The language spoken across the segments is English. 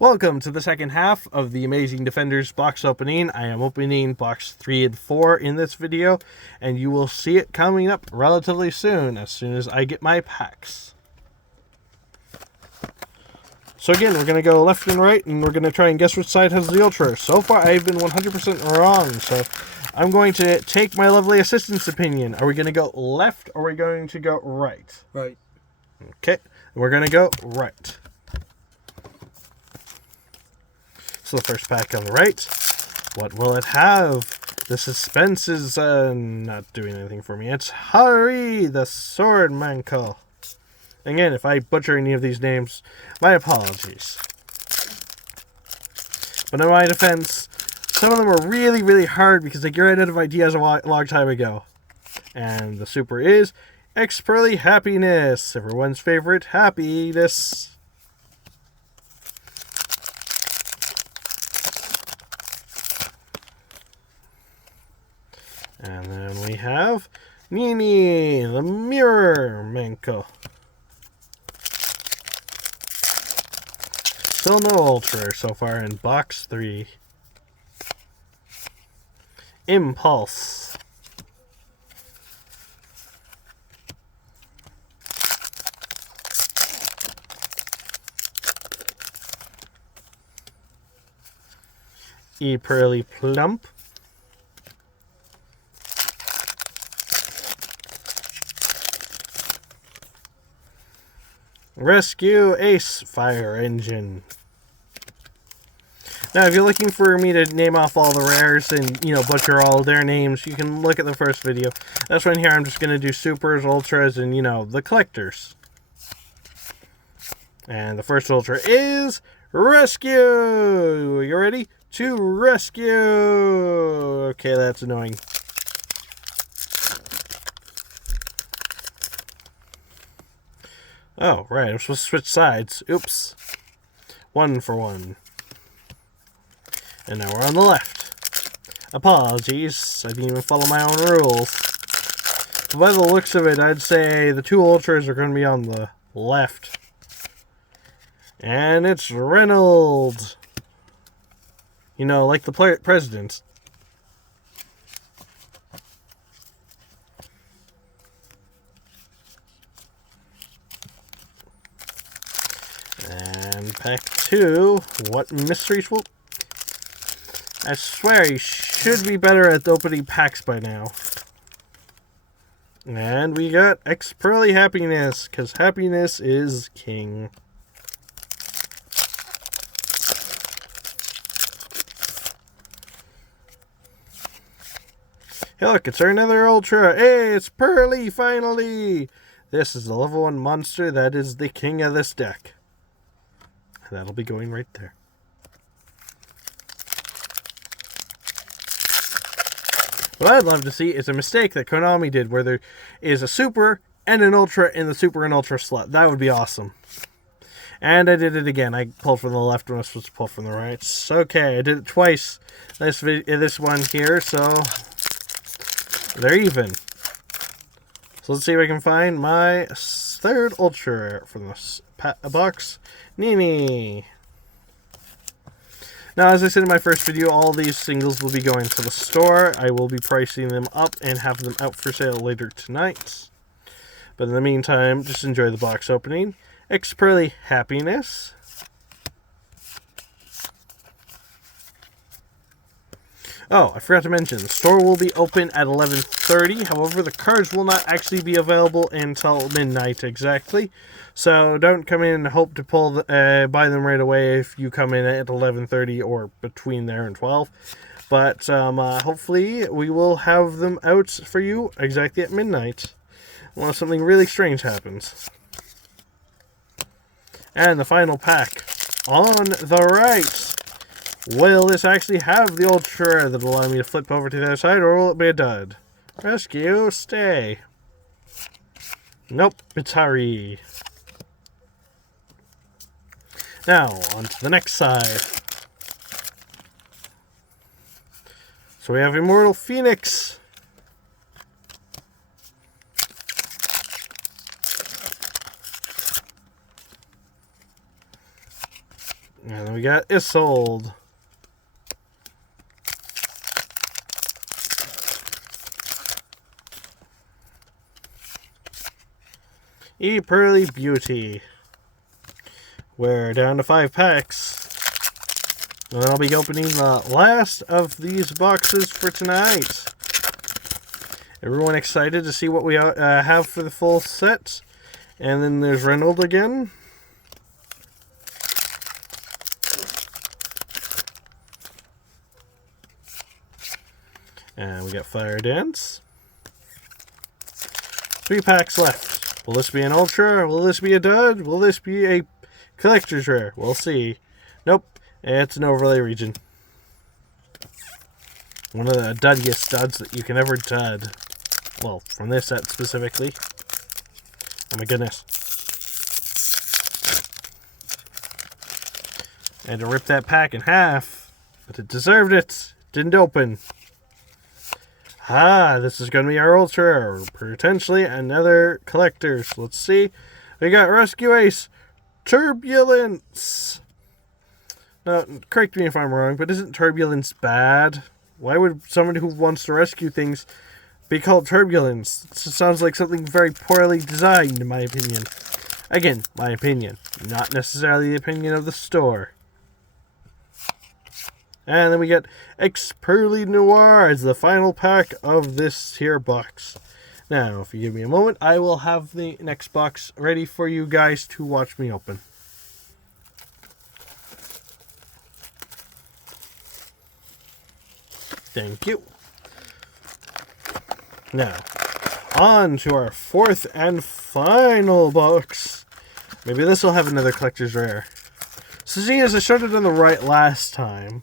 Welcome to the second half of the Amazing Defenders box opening. I am opening box 3 and 4 in this video, and you will see it coming up relatively soon as I get my packs. So again, we're going to go left and right, and we're going to try and guess which side has the Ultra. So far, I've been 100% wrong, so I'm going to take my lovely assistant's opinion. Are we going to go left, or are we going to go right? Right. Okay, we're going to go right. So the first pack on the right, what will it have? The suspense is not doing anything for me. It's Hari, the Sword Manko. Again, if I butcher any of these names, my apologies. But in my defense, some of them are really, really hard because they ran out of ideas a long time ago. And the super is Experly Happiness, everyone's favorite happiness. And then we have Nini, the Mirror Manko. Still no Ultra so far in box 3. Impulse. Pearly Plump. Rescue Ace Fire Engine. Now, if you're looking for me to name off all the rares and, butcher all their names, you can look at the first video. That's one here I'm just going to do supers, ultras, and, the collectors. And the first ultra is Rescue! You ready? To rescue! Okay, that's annoying. Oh, right, I'm supposed to switch sides. Oops. 1 for 1. And now we're on the left. Apologies, I didn't even follow my own rules. But by the looks of it, I'd say the 2 ultras are going to be on the left. And it's Reynolds. Like the president. And pack 2, what mysteries will... I swear, you should be better at opening packs by now. And we got Experly Happiness, because happiness is king. Hey look, it's another Ultra. Hey, it's Pearly, finally! This is the level 1 monster that is the king of this deck. That'll be going right there. What I'd love to see is a mistake that Konami did where there is a super and an ultra in the super and ultra slot. That would be awesome. And I did it again. I pulled from the left when I was supposed to pull from the right. Okay, I did it twice. This one here, so they're even. So let's see if I can find my third ultra from this box. Nini. Now, as I said in my first video, all these singles will be going to the store. I will be pricing them up and have them out for sale later tonight. But in the meantime, just enjoy the box opening. Experly Happiness. Oh, I forgot to mention, the store will be open at 11:30. However, the cards will not actually be available until midnight exactly. So don't come in and hope to buy them right away if you come in at 11:30 or between there and 12. But hopefully we will have them out for you exactly at midnight, unless something really strange happens. And the final pack on the right. Will this actually have the ultra that will allow me to flip over to the other side, or will it be a dud? Rescue, stay. Nope, it's Hari. Now, on to the next side. So we have Immortal Phoenix. And then we got Isolde. Pearly Beauty. We're down to 5 packs. And I'll be opening the last of these boxes for tonight. Everyone excited to see what we have for the full set. And then there's Reynolds again. And we got Fire Dance. 3 packs left. Will this be an Ultra? Will this be a dud? Will this be a Collector's Rare? We'll see. Nope. It's an Overlay Region. One of the duddiest duds that you can ever dud. Well, from this set specifically. Oh my goodness. I had to rip that pack in half. But it deserved it. Didn't open. This is going to be our Ultra, or potentially another Collector's. Let's see. We got Rescue Ace, Turbulence. Now, correct me if I'm wrong, but isn't Turbulence bad? Why would somebody who wants to rescue things be called Turbulence? It sounds like something very poorly designed, in my opinion. Again, my opinion, not necessarily the opinion of the store. And then we get Expurrly Noir as the final pack of this here box. Now, if you give me a moment, I will have the next box ready for you guys to watch me open. Thank you. Now, on to our 4th and final box. Maybe this will have another Collector's Rare. So seeing as I started on the right last time,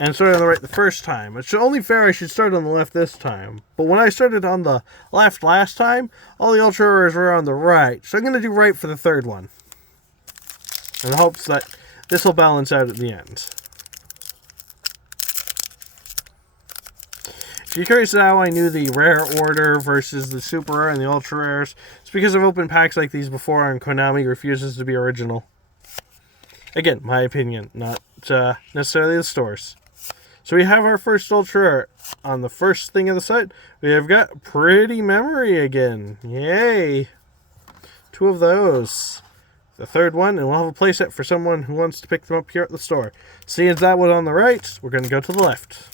and started on the right the first time, it's only fair I should start on the left this time. But when I started on the left last time, all the Ultra Rares were on the right. So I'm going to do right for the 3rd one. In hopes that this will balance out at the end. If you're curious how I knew the rare order versus the super rare and the ultra rares, it's because I've opened packs like these before and Konami refuses to be original. Again, my opinion, not necessarily the stores. So we have our first ultra rare. On the first thing of the set, we have got Pretty Memory again. Yay! 2 of those. The 3rd one, and we'll have a playset for someone who wants to pick them up here at the store. Seeing as that one on the right, we're going to go to the left.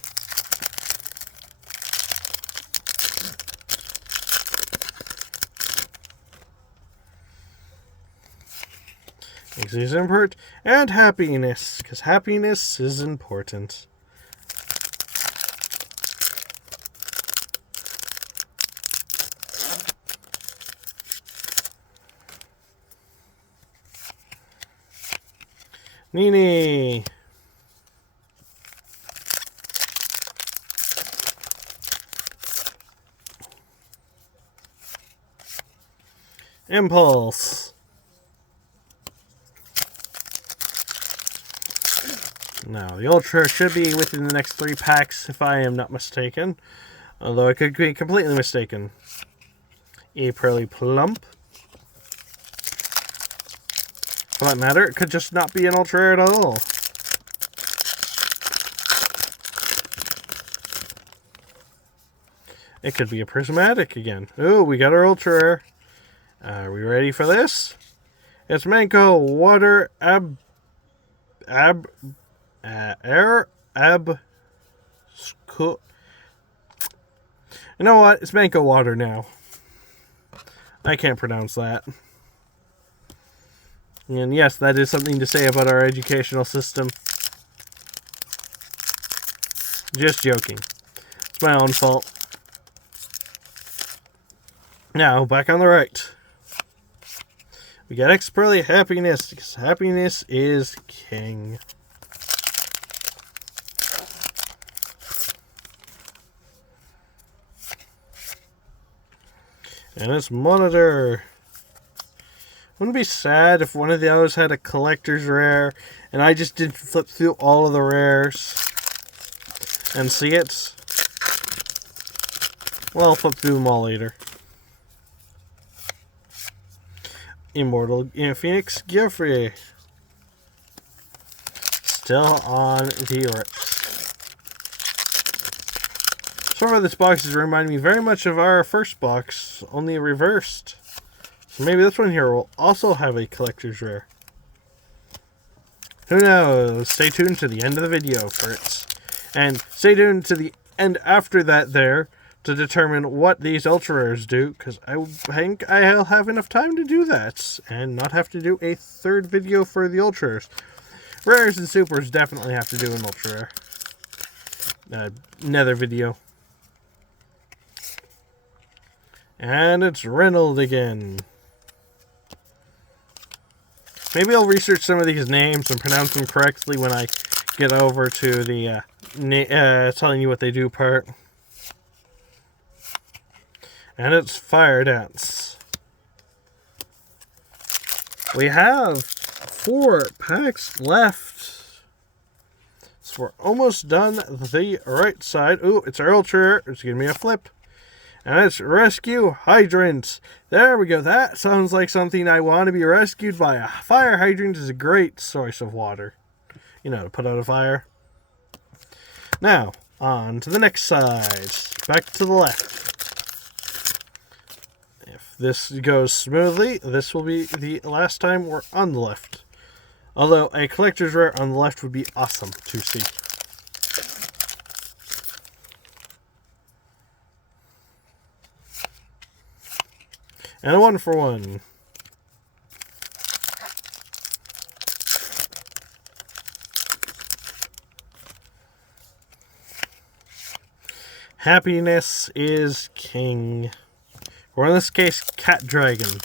Exe's Import, and Happiness, because happiness is important. Nini. Impulse. Now, the Ultra should be within the next 3 packs, if I am not mistaken. Although I could be completely mistaken. Pearly Plump. For that matter, it could just not be an Ultra Rare at all. It could be a Prismatic again. Ooh, we got our Ultra Rare. Are we ready for this? It's Manco Water You know what? It's Manco Water now. I can't pronounce that. And yes, that is something to say about our educational system. Just joking. It's my own fault. Now, back on the right. We got Expurly Happiness, because happiness is king. And it's Monitor. Wouldn't it be sad if one of the others had a collector's rare and I just didn't flip through all of the rares and see it? Well, I'll flip through them all later. Immortal Phoenix Geoffrey. still on the rips. So far, this box is reminding me very much of our first box, only reversed. So maybe this one here will also have a collector's rare. Who knows? Stay tuned to the end of the video for it. And stay tuned to the end after that there to determine what these ultra rares do, because I think I'll have enough time to do that and not have to do a third video for the ultra rares. Rares and supers definitely have to do an ultra rare. Another video. And it's Reynolds again. Maybe I'll research some of these names and pronounce them correctly when I get over to the telling you what they do part. And it's Fire Dance. We have 4 packs left. So we're almost done the right side. Ooh, it's our ultra rare. It's gonna be a flip. And it's Rescue Hydrant. There we go. That sounds like something I want to be rescued by. A fire hydrant is a great source of water. You know, to put out a fire. Now, on to the next side. Back to the left. If this goes smoothly, this will be the last time we're on the left. Although, a collector's rare on the left would be awesome to see. And a 1-for-1. Happiness is king. Or in this case, Cat Dragon.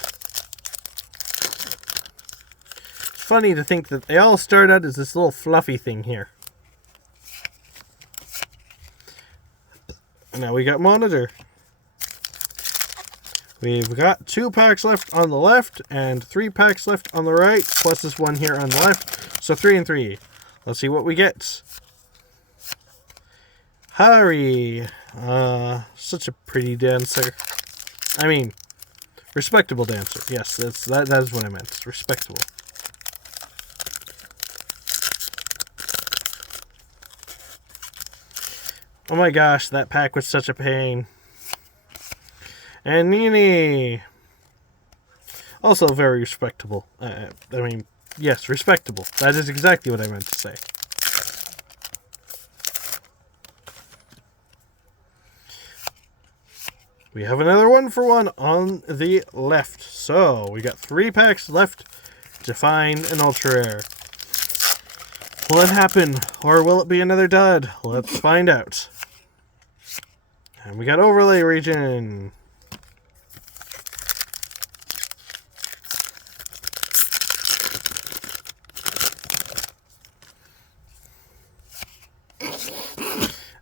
It's funny to think that they all start out as this little fluffy thing here. And now we got Monitor. We've got 2 packs left on the left and 3 packs left on the right, plus this one here on the left. So 3 and 3. Let's see what we get. Harry. Such a pretty dancer. I mean, respectable dancer. Yes, that is what I meant. Respectable. Oh my gosh, that pack was such a pain. And Nini. Also very respectable. I mean, yes, respectable. That is exactly what I meant to say. We have another 1-for-1 on the left. So, we got 3 packs left to find an ultra rare. Will it happen, or will it be another dud? Let's find out. And we got Overlay Region.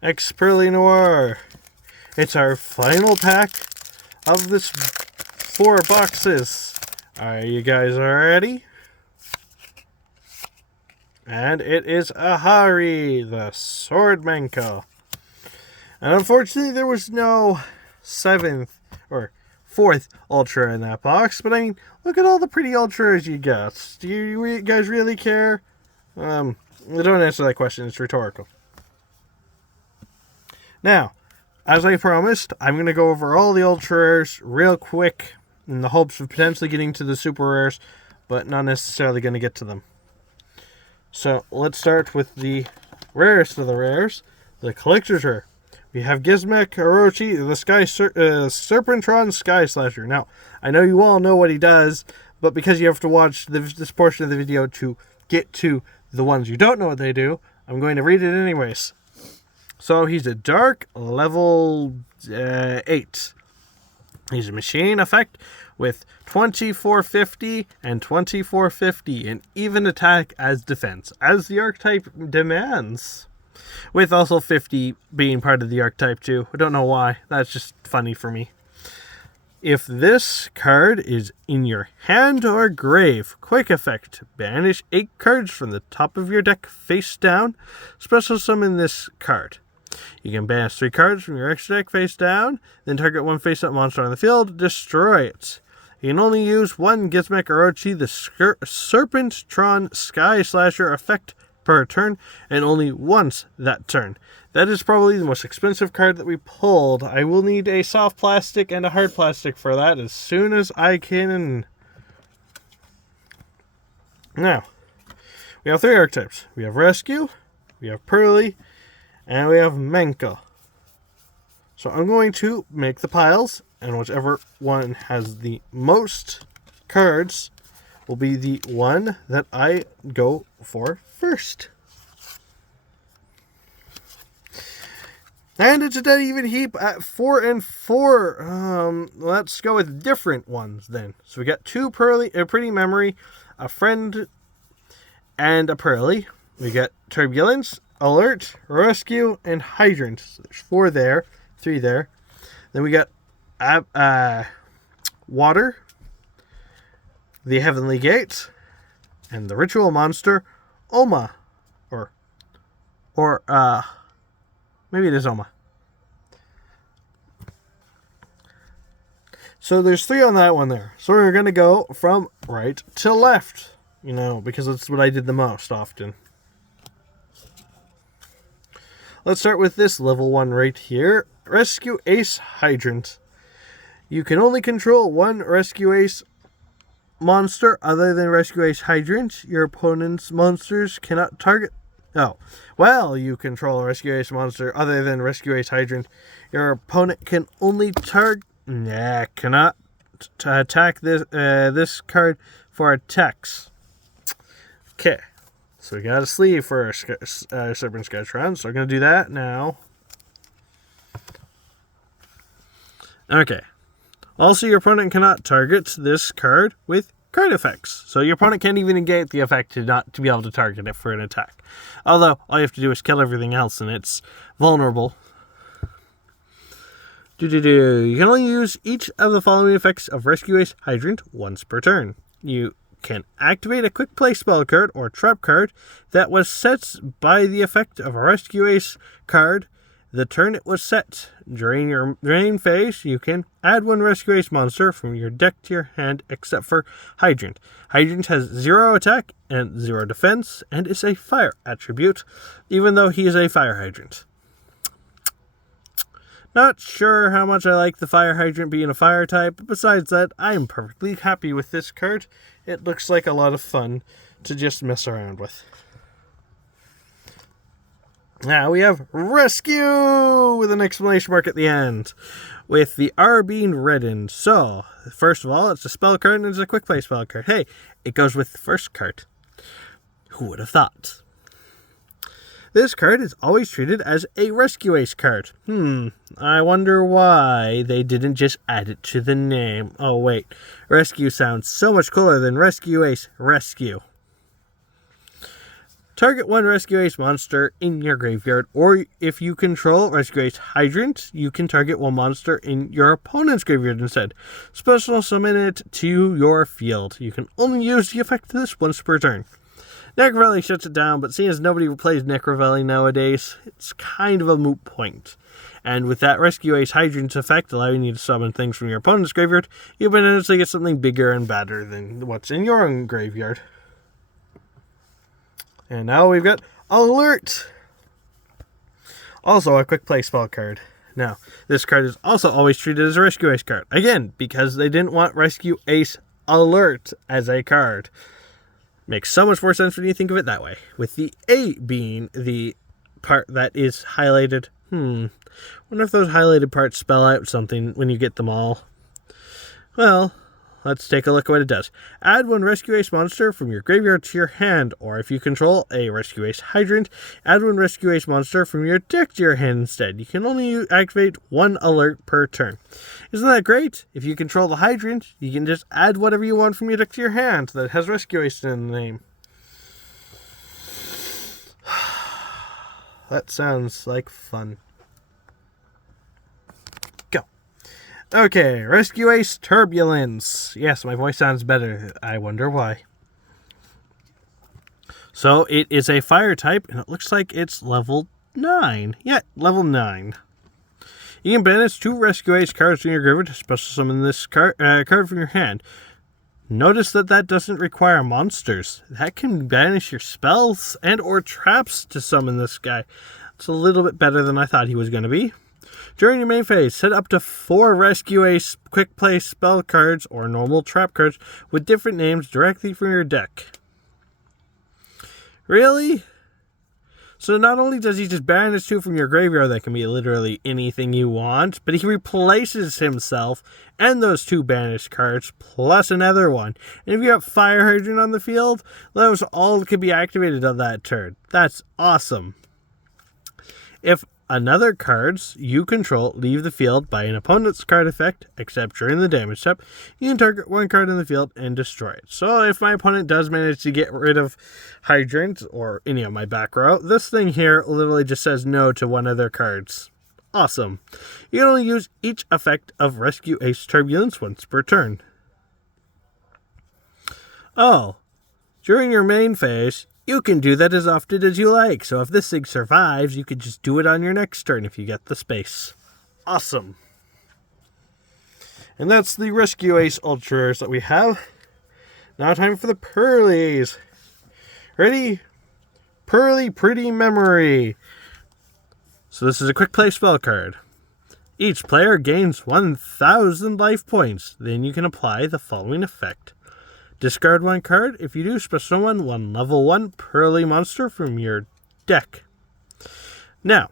Expurrly Noir. It's our final pack of this 4 boxes. Are you guys ready? And it is Ahri, the Sword Manka. And unfortunately, there was no 7th or 4th Ultra in that box. But I mean, look at all the pretty Ultras you got. Do you guys really care? Don't answer that question. It's rhetorical. Now, as I promised, I'm going to go over all the ultra rares real quick in the hopes of potentially getting to the super rares, but not necessarily going to get to them. So, let's start with the rarest of the rares, the collector's rare. We have Gizmek Orochi, the Serpentron Sky Slasher. Now, I know you all know what he does, but because you have to watch this portion of the video to get to the ones you don't know what they do, I'm going to read it anyways. So he's a dark level 8. He's a machine effect with 2450 and 2450 and even attack as defense, as the archetype demands. With also 50 being part of the archetype too. I don't know why. That's just funny for me. If this card is in your hand or grave, quick effect, banish 8 cards from the top of your deck face down. Special summon this card. You can banish 3 cards from your extra deck face down, then target 1 face-up monster on the field, destroy it. You can only use 1 Gizmek Orochi, the Serpenttron Sky Slasher effect per turn, and only once that turn. That is probably the most expensive card that we pulled. I will need a soft plastic and a hard plastic for that as soon as I can. Now, we have 3 archetypes. We have Rescue, we have Pearly, and we have Menka. So I'm going to make the piles, and whichever one has the most cards will be the one that I go for first. And it's a dead even heap at 4 and 4. Let's go with different ones then. So we got 2 Pearly, a Pretty Memory, a Friend, and a Pearly. We got Turbulence, Alert, Rescue, and Hydrant. So there's 4 there, 3 there. Then we got Water, the Heavenly Gate, and the Ritual Monster, Oma, or maybe it is Oma. So there's 3 on that one there. So we're going to go from right to left, because that's what I did the most often. Let's start with this level 1 right here. Rescue Ace Hydrant. You can only control 1 Rescue Ace monster other than Rescue Ace Hydrant. Your opponent's monsters cannot target... Oh, well, you control a Rescue Ace monster other than Rescue Ace Hydrant. Your opponent can only cannot attack this card for attacks. Okay, so we got a sleeve for Serpent Skytron, so we're going to do that now. Okay. Also, your opponent cannot target this card with card effects. So your opponent can't even negate the effect to be able to target it for an attack. Although, all you have to do is kill everything else and it's vulnerable. You can only use each of the following effects of Rescue Ace Hydrant once per turn. You can activate a quick play spell card or trap card that was set by the effect of a Rescue Ace card the turn it was set. During your drain phase, you can add 1 Rescue Ace monster from your deck to your hand except for Hydrant. Hydrant has 0 attack and 0 defense and is a fire attribute, even though he is a fire hydrant. Not sure how much I like the fire hydrant being a fire type, but besides that, I am perfectly happy with this card. It looks like a lot of fun to just mess around with. Now we have Rescue with an exclamation mark at the end, with the R being reddened. So, first of all, it's a spell card and it's a quick play spell card. Hey, it goes with the first card. Who would have thought? This card is always treated as a Rescue Ace card. I wonder why they didn't just add it to the name. Oh wait, Rescue sounds so much cooler than Rescue Ace Rescue. Target 1 Rescue Ace monster in your graveyard, or if you control Rescue Ace Hydrant, you can target 1 monster in your opponent's graveyard instead. Special summon it to your field. You can only use the effect of this once per turn. Necrovelli shuts it down, but seeing as nobody plays Necrovelli nowadays, it's kind of a moot point. And with that Rescue Ace Hydrant effect allowing you to summon things from your opponent's graveyard, you potentially get something bigger and badder than what's in your own graveyard. And now we've got Alert! Also a quick play spell card. Now, this card is also always treated as a Rescue Ace card. Again, because they didn't want Rescue Ace Alert as a card. Makes so much more sense when you think of it that way. With the A being the part that is highlighted. Wonder if those highlighted parts spell out something when you get them all. Well, let's take a look at what it does. Add 1 Rescue Ace monster from your graveyard to your hand, or if you control a Rescue Ace Hydrant, add 1 Rescue Ace monster from your deck to your hand instead. You can only activate 1 alert per turn. Isn't that great? If you control the Hydrant, you can just add whatever you want from your deck to your hand that has Rescue Ace in the name. That sounds like fun. Okay, Rescue Ace Turbulence. Yes, my voice sounds better. I wonder why. So, it is a fire type, and it looks like it's level 9. Yeah, level 9. You can banish 2 Rescue Ace cards from your graveyard to special summon this card from your hand. Notice that doesn't require monsters. That can banish your spells and or traps to summon this guy. It's a little bit better than I thought he was going to be. During your main phase, set up to 4 Rescue Ace quick play spell cards or normal trap cards with different names directly from your deck. Really? So not only does he just banish 2 from your graveyard, that can be literally anything you want, but he replaces himself and those 2 banished cards plus another one. And if you have Fire Hydrant on the field, those all can be activated on that turn. That's awesome. If another cards you control leave the field by an opponent's card effect, except during the damage step, you can target 1 card in the field and destroy it. So if my opponent does manage to get rid of Hydrant or any of my back row, this thing here literally just says no to 1 of their cards. Awesome. You can only use each effect of Rescue Ace Turbulence once per turn. Oh, during your main phase, you can do that as often as you like, so if this thing survives, you can just do it on your next turn if you get the space. Awesome. And that's the Rescue Ace Ultra Rares that we have. Now time for the Pearlies. Ready? Pearly Pretty Memory. So this is a quick play spell card. Each player gains 1,000 life points. Then you can apply the following effect. Discard 1 card. If you do, special summon 1 level 1 Pearly monster from your deck. Now,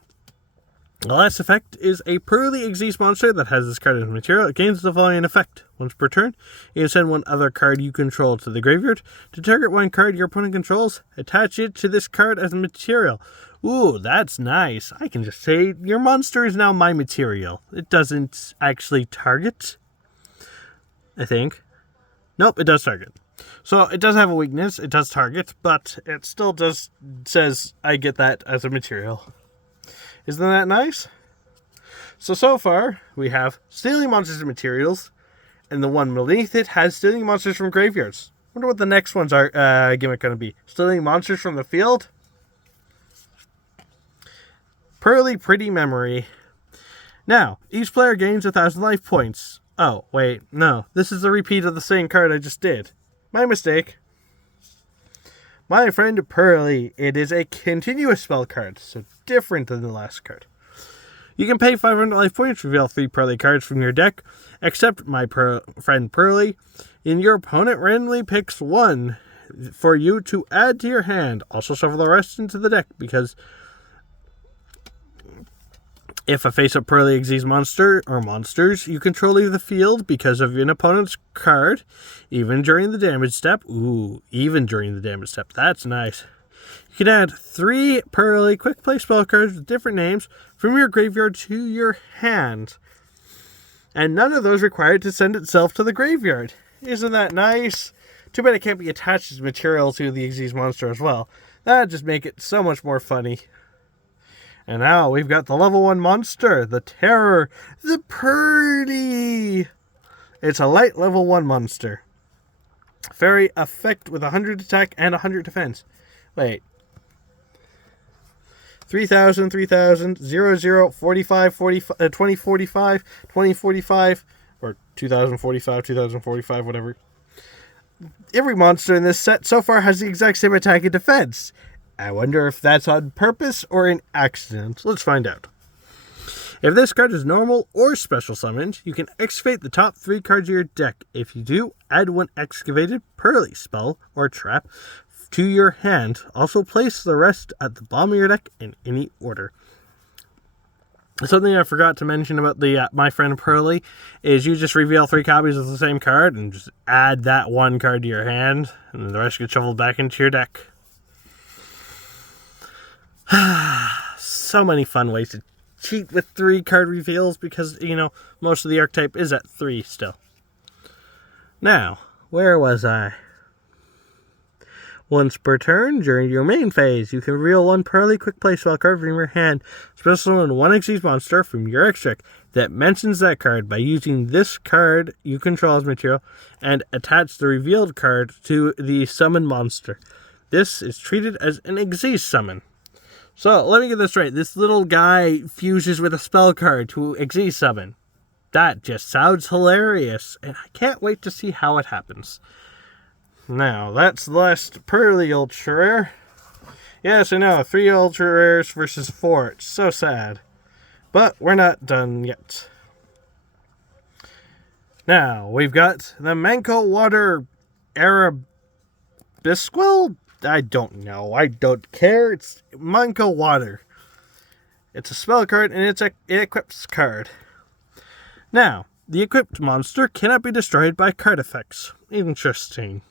the last effect is a Pearly Xyz monster that has this card as material. It gains the following effect. Once per turn, you can send 1 other card you control to the graveyard. To target 1 card your opponent controls, attach it to this card as material. Ooh, that's nice. I can just say, your monster is now my material. It doesn't actually target, I think. Nope, it does target. So it does have a weakness. It does target, but it still just says I get that as a material. Isn't that nice? So far, we have Stealing Monsters and Materials, and the one beneath it has Stealing Monsters from Graveyards. Wonder what the next one's gimmick going to be. Stealing Monsters from the Field? Pearly Pretty Memory. Now, each player gains 1,000 life points. Oh, wait, no. This is a repeat of the same card I just did. My mistake. My friend Pearly. It is a continuous spell card, so different than the last card. You can pay 500 life points to reveal 3 Pearly cards from your deck, except my friend Pearly. And your opponent randomly picks 1 for you to add to your hand. Also shuffle the rest into the deck, because if a face-up Pearly Xyz monster or monsters you control leave the field because of an opponent's card, even during the damage step. Ooh, even during the damage step. That's nice. You can add 3 Pearly quick play spell cards with different names from your graveyard to your hand. And none of those required to send itself to the graveyard. Isn't that nice? Too bad it can't be attached as material to the Xyz monster as well. That'd just make it so much more funny. And now we've got the level 1 monster, the Terror, the Purdy. It's a light level 1 monster. Fairy effect with 100 attack and 100 defense. Wait. 3,000, 3,000, 0, 0, 45, 45, 2045, 2045, or 2045, 2045, whatever. Every monster in this set so far has the exact same attack and defense. I wonder if that's on purpose or an accident. Let's find out. If this card is normal or special summoned, you can excavate the top 3 cards of your deck. If you do, add 1 excavated Pearly spell or trap to your hand. Also place the rest at the bottom of your deck in any order. Something I forgot to mention about the My Friend Pearly is you just reveal 3 copies of the same card and just add that 1 card to your hand, and the rest get shuffled back into your deck. So many fun ways to cheat with 3 card reveals because, most of the archetype is at 3 still. Now, where was I? Once per turn, during your main phase, you can reveal 1 Pearly quick play spell card from your hand. Special summon 1 Xyz monster from your extract that mentions that card by using this card you control as material and attach the revealed card to the summon monster. This is treated as an Xyz summon. So, let me get this right. This little guy fuses with a spell card to Xyz summon. That just sounds hilarious, and I can't wait to see how it happens. Now, that's the last Pearly Ultra Rare. Yes, I know, 3 Ultra Rares versus 4. It's so sad. But we're not done yet. Now, we've got the Manco Water Arabisquil? I don't know. I don't care. It's Manco Water. It's a spell card, and it's an equips card. Now, the equipped monster cannot be destroyed by card effects. Interesting.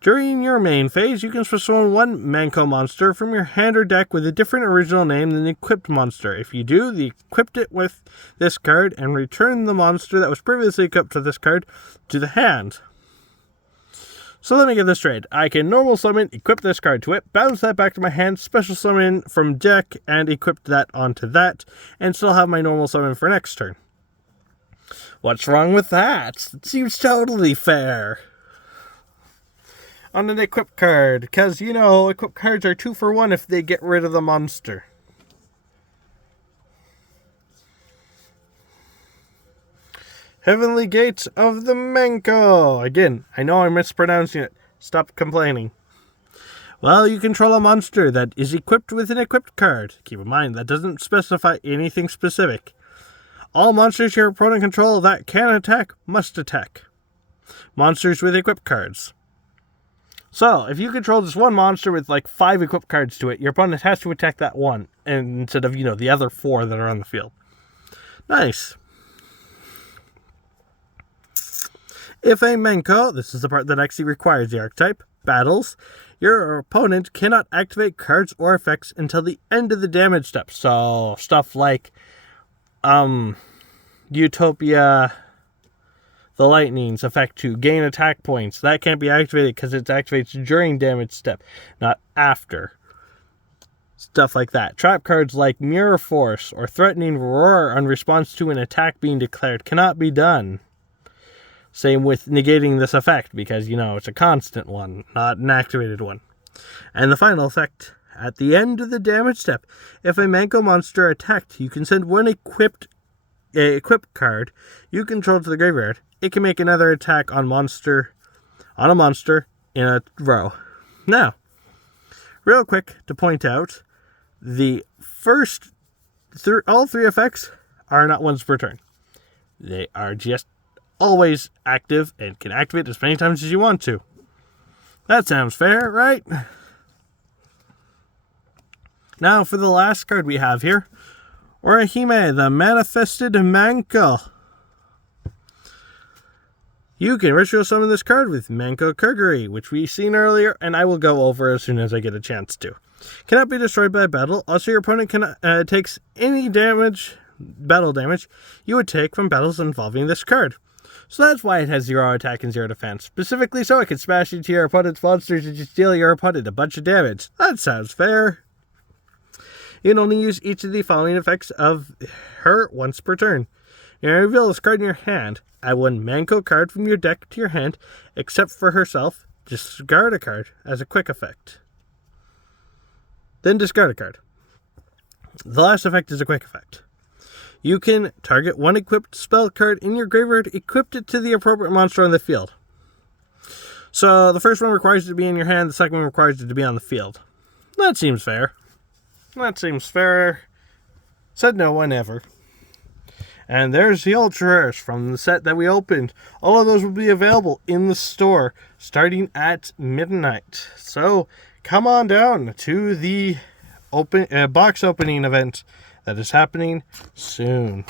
During your main phase, you can summon one Manco monster from your hand or deck with a different original name than the equipped monster. If you do, equip it with this card and return the monster that was previously equipped with this card to the hand. So let me get this straight. I can normal summon, equip this card to it, bounce that back to my hand, special summon from deck, and equip that onto that, and still have my normal summon for next turn. What's wrong with that? It seems totally fair. On an equip card, because, you know, equip cards are 2 for 1 if they get rid of the monster. Heavenly Gates of the Manco. Again, I know I'm mispronouncing it. Stop complaining. Well, you control a monster that is equipped with an equipped card. Keep in mind, that doesn't specify anything specific. All monsters your opponent controls that can attack must attack. Monsters with equipped cards. So, if you control just one monster with like 5 equipped cards to it, your opponent has to attack that one instead of, the other 4 that are on the field. Nice. If a Manco, this is the part that actually requires the archetype, battles, your opponent cannot activate cards or effects until the end of the damage step. So, stuff like Utopia the Lightning's effect to gain attack points. That can't be activated because it activates during damage step, not after. Stuff like that. Trap cards like Mirror Force or Threatening Roar on response to an attack being declared cannot be done. Same with negating this effect because, it's a constant one, not an activated one. And the final effect, at the end of the damage step, if a Manco monster attacked, you can send one equipped card you control to the graveyard. It can make another attack on a monster in a row. Now, real quick to point out, the first all 3 effects are not once per turn. They are just always active and can activate as many times as you want to. That sounds fair, right? Now for the last card we have here, Orihime, the Manifested Manco. You can ritual summon this card with Manco Kurguri, which we've seen earlier, and I will go over as soon as I get a chance to. Cannot be destroyed by battle. Also, your opponent takes any battle damage you would take from battles involving this card. So that's why it has 0 attack and 0 defense. Specifically so it can smash into your opponent's monsters and just deal your opponent a bunch of damage. That sounds fair. You can only use each of the following effects of her once per turn. You reveal this card in your hand. Add one Manco card from your deck to your hand, except for herself. Discard a card as a quick effect. Then discard a card. The last effect is a quick effect. You can target one equipped spell card in your graveyard, equip it to the appropriate monster on the field. So the first one requires it to be in your hand, the second one requires it to be on the field. That seems fair. That seems fair. Said no one ever. And there's the Ultra Rares from the set that we opened. All of those will be available in the store starting at midnight. So come on down to the box opening event that is happening soon.